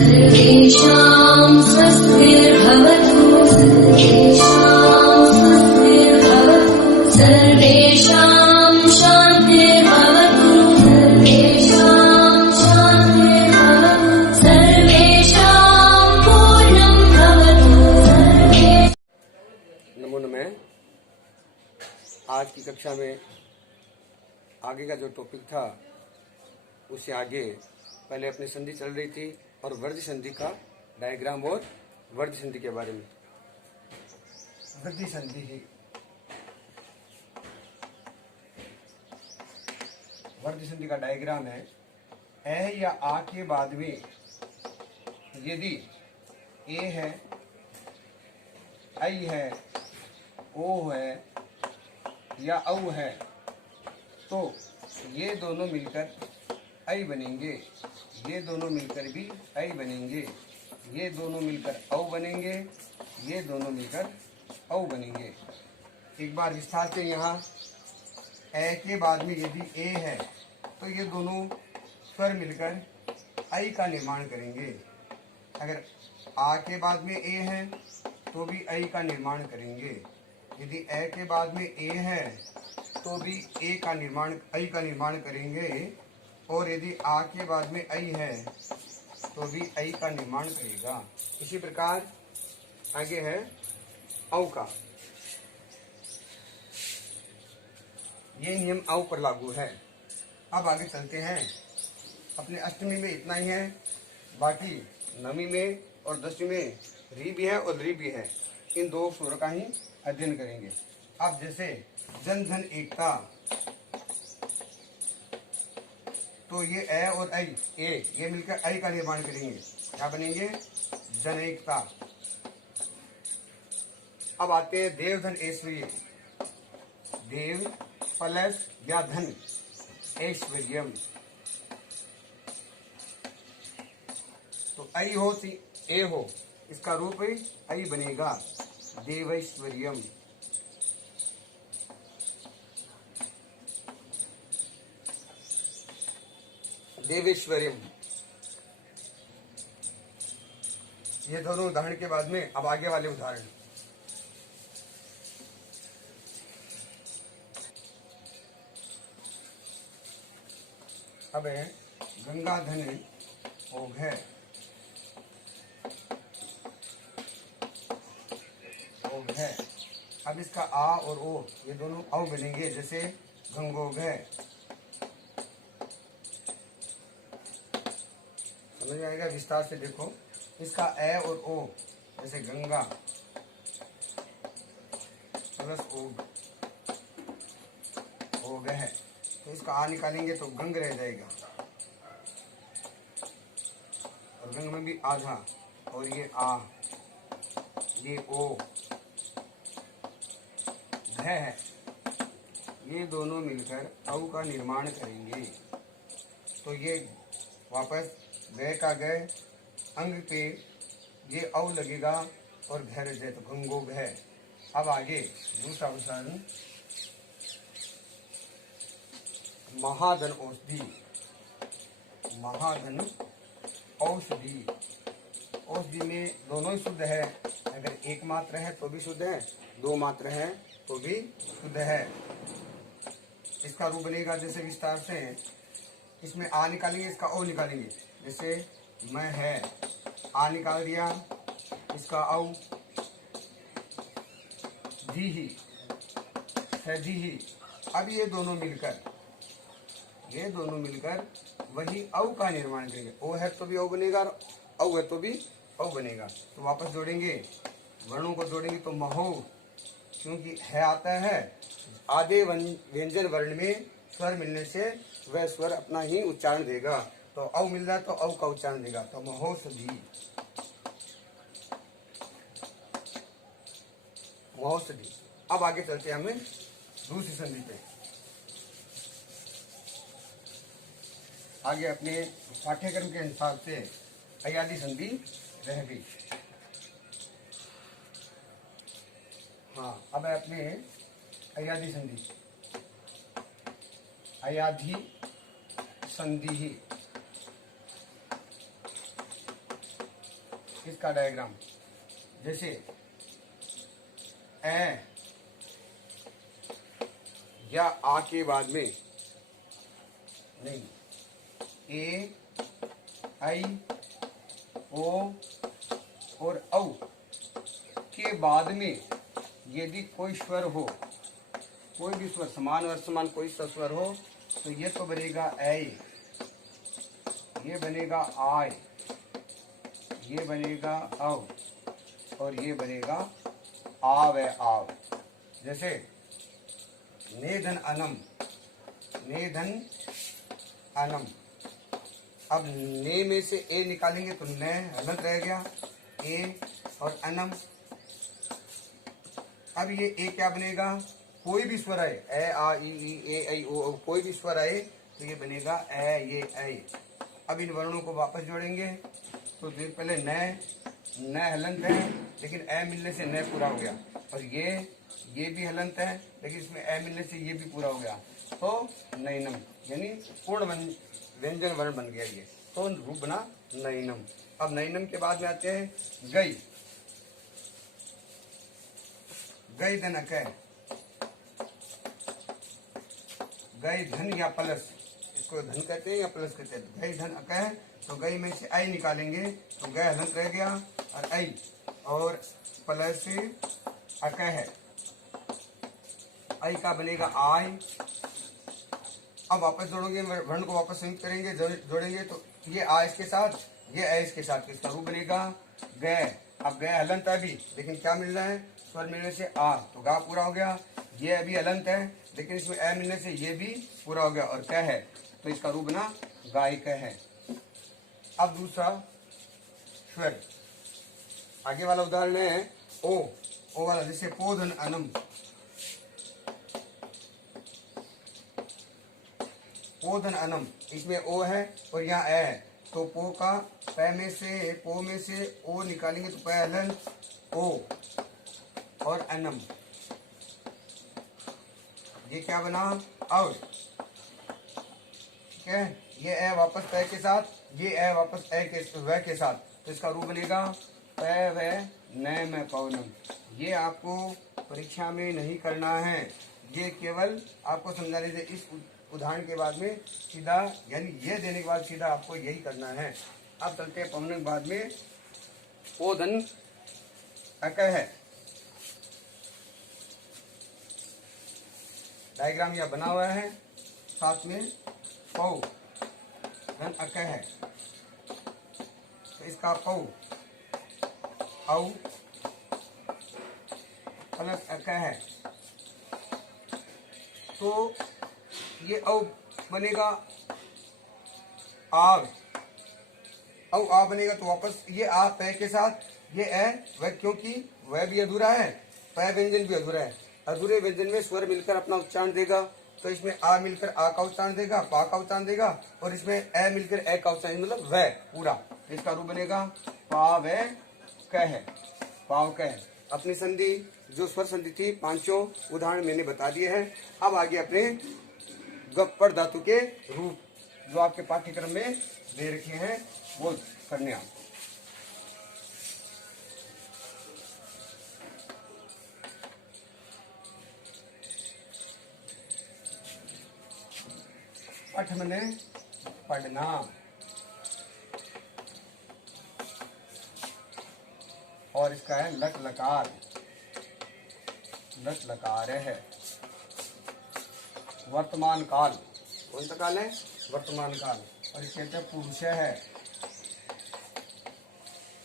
सर्वेषां स्वस्तिर्भवतु सर्वेषां शान्तिर्भवतु सर्वेषां पूर्णं भवतु। नमो नमः। आज की कक्षा में आगे का जो टॉपिक था उससे आगे पहले अपनी संधि चल रही थी और वर्ज्य संधि का डायग्राम और वर्ज्य संधि के बारे में। वृद्धि संधि ही वर्ज्य संधि का डायग्राम है। ए या आ के बाद में यदि ए है, आई है, ओ है या औ है तो ये दोनों मिलकर ऐ बनेंगे, ये दोनों मिलकर भी ऐ बनेंगे, ये दोनों मिलकर औ बनेंगे, ये दोनों मिलकर औ बनेंगे। एक बार विस्तार से यहाँ ए के बाद में यदि ए है तो ये दोनों स्वर मिलकर ऐ का निर्माण करेंगे। अगर आ के बाद में ए है तो भी ऐ का निर्माण करेंगे। यदि ए के बाद में ए है तो भी ऐ का निर्माण करेंगे। और यदि आ के बाद में ऐ है तो भी ऐ का निर्माण करेगा। इसी प्रकार आगे है औ का। ये नियम औ पर लागू है। अब आगे चलते हैं। अपने अष्टमी में इतना ही है, बाकी नवमी में और दशमी में री भी है और री भी है। इन दो स्वर का ही अध्ययन करेंगे। अब जैसे जन धन एकता, तो ये ए और ऐ ये मिलकर ऐ का निर्माण करेंगे। क्या बनेंगे? जन एकता। अब आते हैं देव धन ऐश्वर्य। देव प्लस या धन ऐश्वर्यम, तो ऐ हो ए हो, इसका रूप ऐ बनेगा देवैश्वर्यम। देवेश्वर्यम। ये दोनों उदाहरण के बाद में अब आगे वाले उदाहरण। अब है गंगा धन ओघ है, ओघ है। अब इसका आ और ओ ये दोनों औ बनेंगे, जैसे गंगोघ है। समझ आएगा? विस्तार से देखो। इसका ए और ओ जैसे गंगा प्लस ओघ, ओघ है, तो इसका आ निकालेंगे तो गंग रह जाएगा। और गंग में भी आधा, और ये आ, ये ओ, घ है। ये दोनों मिलकर औ का निर्माण करेंगे। तो ये वापस ग का ग अंग पे ये औ लगेगा और घ रह जाए तो गंगो घ। अब आगे दूसरा उदाहरण, महाधन औषधि। महाधन औषधि। औषधि में दोनों ही शुद्ध है। अगर एक मात्र है तो भी शुद्ध है, दो मात्र है तो भी शुद्ध है। इसका रूप बनेगा जैसे विस्तार से, इसमें आ निकालेंगे, इसका ओ निकालेंगे। जैसे मैं है, आ निकाल दिया, इसका औ, धी ही, सधी ही। अब ये दोनों मिलकर वही औ का निर्माण करेंगे। ओ है तो भी औ बनेगा, औ है तो भी औ बनेगा। तो वापस जोड़ेंगे, वर्णों को जोड़ेंगे तो महो, क्योंकि है आता है आधे व्यंजन वर्ण में स्वर मिलने से वह स्वर अपना ही उच्चारण देगा। तो औ मिल जाए तो औ का उच्चारण देगा, तो महोषधि। महोषधि। अब आगे चलते हैं हमें दूसरी संधि पे। आगे अपने पाठ्यक्रम के अनुसार से अयादि संधि रह गई। हाँ, अब है अपने अयादि संधि। अयाधि संधि ही। इसका डायग्राम, जैसे ए या आ के बाद में नहीं, ए, आई, ओ और औ के बाद में यदि कोई स्वर हो, कोई भी स्वर समान और समान कोई सा स्वर हो, तो ये तो बनेगा ऐ, ये बनेगा आय, ये बनेगा औ और ये बनेगा आव है आव। जैसे नेधन अनम, नेधन अनम। अब ने में से ए निकालेंगे तो न हलंत रह गया, ए और अनम। अब ये ए क्या बनेगा, कोई भी स्वर आए, ए आ ई ए ऐ ओ, कोई भी स्वर आए तो ये बनेगा ए ये ऐ। अब इन वर्णों को वापस जोड़ेंगे तो देख पहले न हलंत है, लेकिन ए मिलने से न पूरा हो गया, और ये भी हलंत है, लेकिन इसमें ए मिलने से ये भी पूरा हो गया, तो नैनम यानी पूर्ण व्यंजन वर्ण बन गया ये, तो रूप बना नैनम। अब नैनम के बाद में आते हैं गई, गई धन अकय, गई धन या प्लस, इसको धन कहते हैं या प्लस कहते हैं। गई धन अकय, तो गई में से आई निकालेंगे तो गय हलंत रह गया और आई, और प्लस अकय है, आई का बनेगा आय। अब वापस जोड़ोगे, वर्ण को वापस संयुक्त करेंगे, जोड़ेंगे तो ये आ इसके साथ, ये ए इसके साथ, इसका रूप बनेगा गय। अब गय हलंत है अभी, लेकिन क्या मिल रहा है, स्वर मिलने से आ, तो गा पूरा हो गया। ये अभी हलंत है, लेकिन इसमें ए मिलने से ये भी पूरा हो गया, और क्या है, तो इसका रूप बना गायिक है। अब दूसरा स्वर, आगे वाला उदाहरण है ओ वाला, जैसे पोधन अनम, पोधन अनम, इसमें ओ है और यहाँ ए है, तो पो का पै में से, पो में से ओ निकालेंगे तो पै हलंत ओ और अनम, ये क्या बना और, ठीक है, ये ए वापस पै के साथ, ये ए वापस ए के व के साथ, तो इसका रूप बनेगा पै व न में पौनम। ये आपको परीक्षा में नहीं करना है, ये केवल आपको समझाने से, इस उदाहरण के बाद में सीधा, यानी ये देने के बाद सीधा आपको यही करना है। अब चलते हैं पौनम के बाद में, ओ धन अकय है, डायग्राम यह बना हुआ है, साथ में पौ धन अकय है, तो इसका पौ औ प्लस अकय है, तो ये औ बनेगा आव, औ आ बनेगा, तो वापस ये आ पै के साथ, ये ए वह, क्योंकि वह भी अधूरा है, पै व्यंजन भी अधूरा है, अधूरे व्यंजन में स्वर मिलकर अपना उच्चारण देगा, तो इसमें आ मिलकर आ का उच्चारण देगा, पा का उच्चारण देगा, और इसमें ए मिलकर ए का उच्चारण, मतलब वह पूरा, इसका रूप बनेगा पा व कह, पाव कह। अपनी संधि जो स्वर संधि थी, पांचों उदाहरण मैंने बता दिए हैं। अब आगे अपने गप्पर धातु के रूप जो आपके पाठ्यक्रम में दे रखे हैं वो करने आप। पठ मने पढ़ना, और इसका है लट लकार, लट लकार है। वर्तमान काल, कौन सा काल है, वर्तमान काल, और इसे कहते हैं पुरुष है।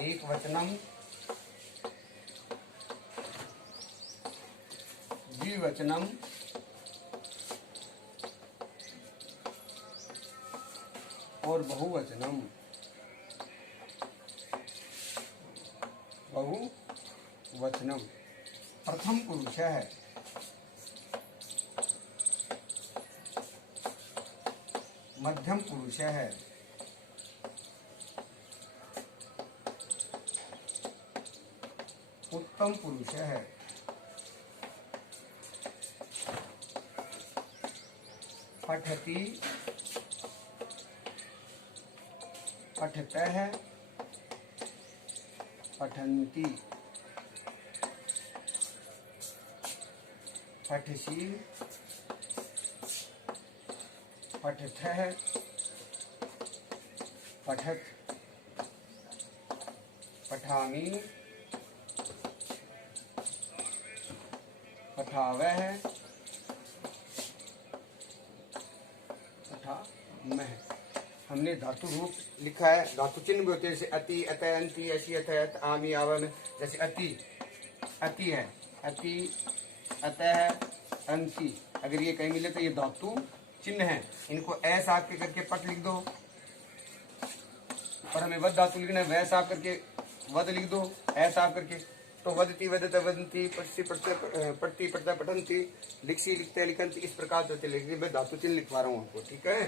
एक वचनम, द्विवचनम, और बहुवचनम, बहुवचनम। प्रथम पुरुष है, मध्यम पुरुष है, उत्तम पुरुष है, पठति, पठते है, पठन्ति, पठसि, पठथः, पठत्, पठामि, पठावः, पठामः। हमने धातु रूप लिखा है, धातु चिन्ह भी होते हैं, जैसे अति, अतः, अंति, असी, अतः, आमी, आवन। जैसे अति, अति है, अति, अतः, अंति। अगर ये कहीं मिले तो ये धातु चिन्ह है, इनको ऐसा आपके करके पट लिख दो, और हमें वध धातु लिखना है, वैसा आप करके वध लिख दो, ऐसा आप करके। तो वदती, वदत, वदंती, पठसी, पढ़ती, पढ़ता, पठंती, लिखसी, लिखते, लिखंती, इस प्रकार से लिखिए। मैं धातु चिन्ह लिखवा रहा हूँ आपको, ठीक है।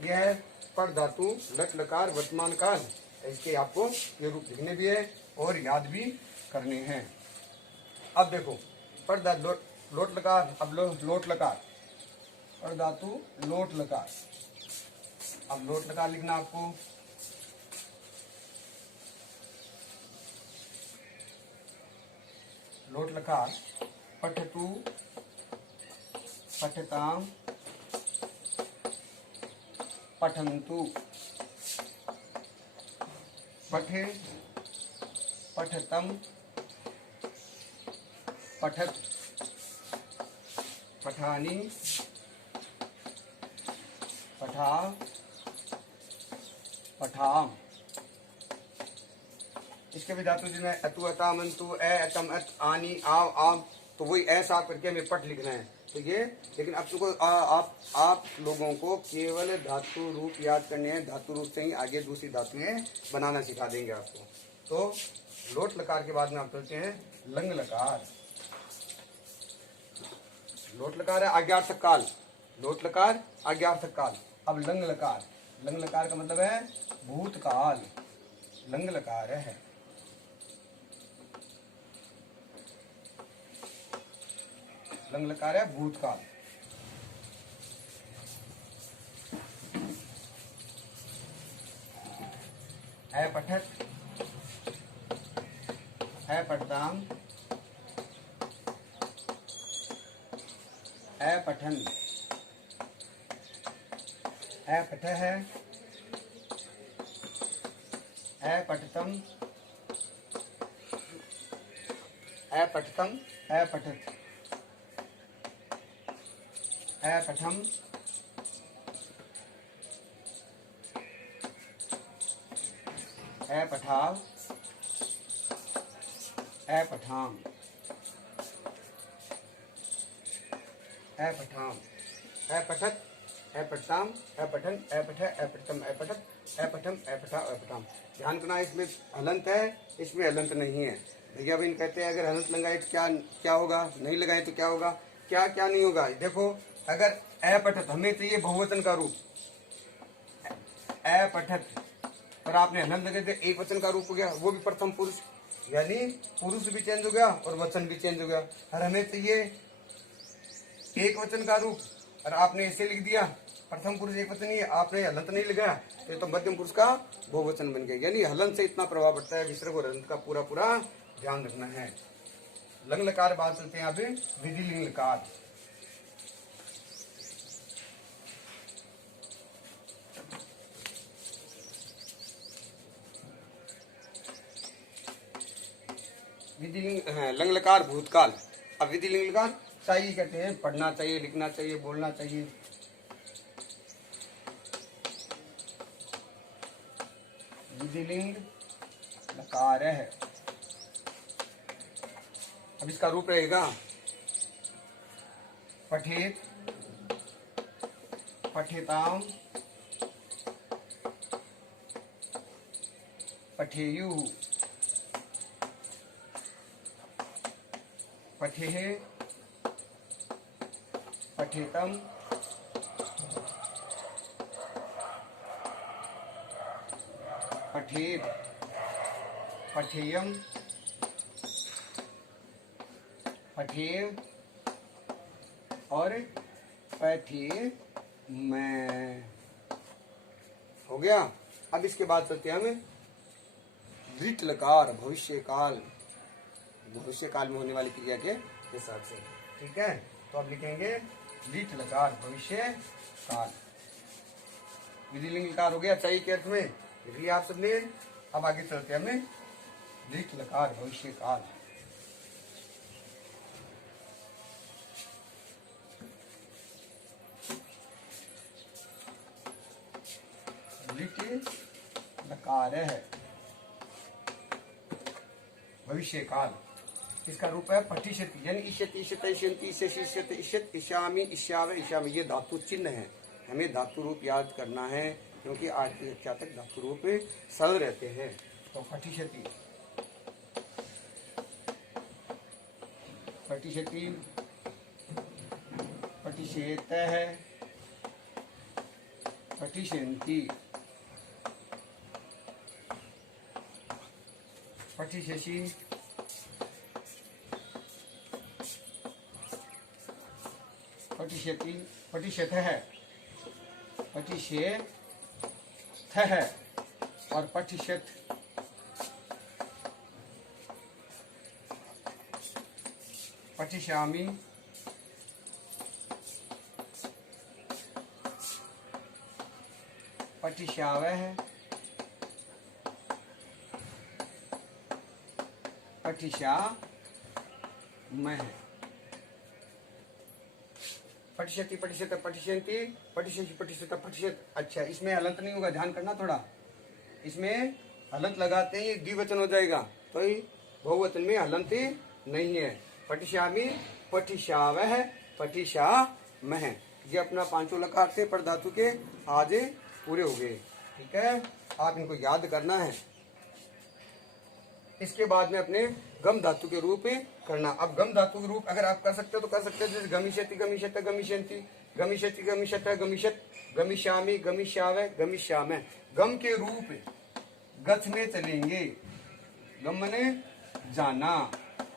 यह है पर धातु, लट लकार, वर्तमान काल। इसके आपको ये रूप लिखने भी है और याद भी करने हैं। अब देखो, पर धातु लोट लकार, अब लोट लकार, पर धातु लोट लकार। अब लोट लकार लिखना आपको, लोट लकार, पठतु, पठताम, पठन्तु, पठे, पठतम, पठत, पठानि, पठा, पठाम। इसके भी धातु जिनमें अतु, अता, मंतु, अतम, अत, आनी, आव, आम, तो वही ऐसा आप करके हमें पट लिखना है। तो ये, लेकिन अब तो आप लोगों को केवल धातु रूप याद करने हैं, धातु रूप से ही आगे दूसरी धातुएं बनाना सिखा देंगे आपको। तो लोट लकार के बाद में आप चलते हैं लंग लकार। लोट लकार है आज्ञार्थक काल, लोट लकार आज्ञार्थक काल। अब लंग लकार, लंग लकार का मतलब है भूतकाल, लंग लकार है। लंग लकार है भूतकाल। है पठत, है पठताम, है पठन, है पठः, है पठतम, है पठतम, है पठत, है पठम, है पठाव, है पठाम, है पठाम, है पठत, है पठताम, है पठन, है पठ, है पठतम, है पठत, है पठम, है पठा, है पठाम। ध्यान करना, इसमें हलंत है, इसमें हलंत नहीं है। भैया बहन कहते हैं अगर हलंत लगाए तो क्या होगा, नहीं लगाए तो क्या होगा, क्या क्या नहीं होगा। देखो, अगर अपठत हमें चाहिए बहुवचन का रूप, अपठत, पर आपने हलंत लगे थे, एक वचन का रूप हो गया, वो भी प्रथम पुरुष, यानी पुरुष भी चेंज हो गया और वचन भी चेंज हो गया। और हमें चाहिए एक वचन का रूप, और आपने ऐसे लिख दिया प्रथम पुरुष एक वचन ही है, आपने हलंत नहीं लगाया तो मध्यम पुरुष का बहुवचन बन गया। यानी हलंत से इतना प्रभाव पड़ता है, विसर्ग और हलंत का पूरा पूरा ध्यान रखना है। लंग लकार बात चलते हैं अभी विधि लिंग लकार। विधि लंग लकार भूतकाल। अब विधि लिंग लकार चाहिए कहते हैं पढ़ना चाहिए, लिखना चाहिए, बोलना चाहिए। विधिलिंग लकार है। अब इसका रूप रहेगा पठेत, पठेताम, पठेयु, पठेः, पठेतम, पठेत, पठेयम, पठेव और पठे मैं। हो गया। अब इसके बाद चलते हैं हम दृढ़ लकार भविष्य काल में होने वाली क्रिया के हिसाब से। ठीक है, तो अब लिखेंगे दृढ़ लकार भविष्य काल। विधिलिंग लकार हो गया चाहिए के अर्थ में, लिख लिया आप सबने। अब आगे चलते हैं हमने दृढ़ लकार भविष्य काल। लकार है भविष्य काल, इसका रूप है पठिष्यति, यानी इष्यति इष्यत इष्यन्ति इष्यसि इष्यत इष्यत इष्यामि इष्यावः इष्यामि। ये धातु चिन्ह है, हमें धातु रूप याद करना है क्योंकि आज की कक्षा तक धातु रूप सरल रहते हैं। तो पठिष्यति पठिष्यति पठिष्येतः पठिष्यन्ति पठिष्यसि पठिष्यति पठिष्यतः पठिष्येतः और पठिष्यत। पठिष्यामि पठिष्यावः पठिष्यामः। पठिष्यति पठिष्यत पठिष्यन्ति पठिष्यसि पठिष्यत पठिष्यत। अच्छा, इसमें हलंत नहीं होगा, ध्यान करना थोड़ा। इसमें हलंत लगाते हैं ये द्विवचन हो जाएगा, तो बहुवचन में हलंत नहीं है। पठिष्यामि पठिष्यावः पठिष्यामः, ये अपना पांचों लकार थे पर धातु के आज पूरे हो गए। ठीक है, आप इनको याद करना है। इसके बाद में अपने गम धातु के रूप करना। अब गम धातु के रूप अगर आप कर सकते हो तो कर सकते हो, जैसे गमिष्यति गमिष्यत गमिष्यन्ति गमिष्यति गमिष्यत गमिष्यत गमिष्यामि गमिष्यावः गमिष्यामः। गम के रूप गच में चलेंगे, गम मने जाना,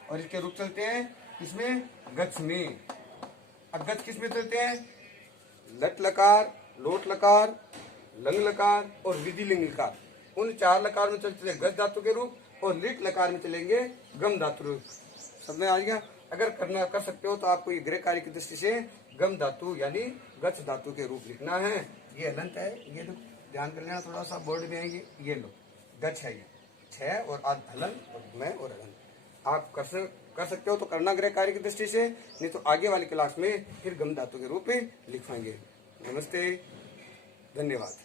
और इसके रूप चलते हैं इसमें गच में। अब गच किस में चलते हैं? लट लकार, लोट लकार, लंग लकार और विधिलिंग लकार, उन चार लकार में चलते हैं गच धातु के रूप, और लिट लकार में चलेंगे गम धातु रूप। सब में आ गया? अगर कर सकते हो तो आपको ये गृह कार्य की दृष्टि से गम धातु यानी गच धातु के रूप लिखना है। ये हलंत है, ये लो ध्यान कर लेना थोड़ा सा, बोर्ड में आएंगे। ये लो गच है, ये छह और आज हलन और मैं और हलन। आप कर सकते हो तो करना गृह कार्य की दृष्टि से, नहीं तो आगे वाली क्लास में फिर गम धातु के रूप में लिखवाएंगे। नमस्ते, धन्यवाद।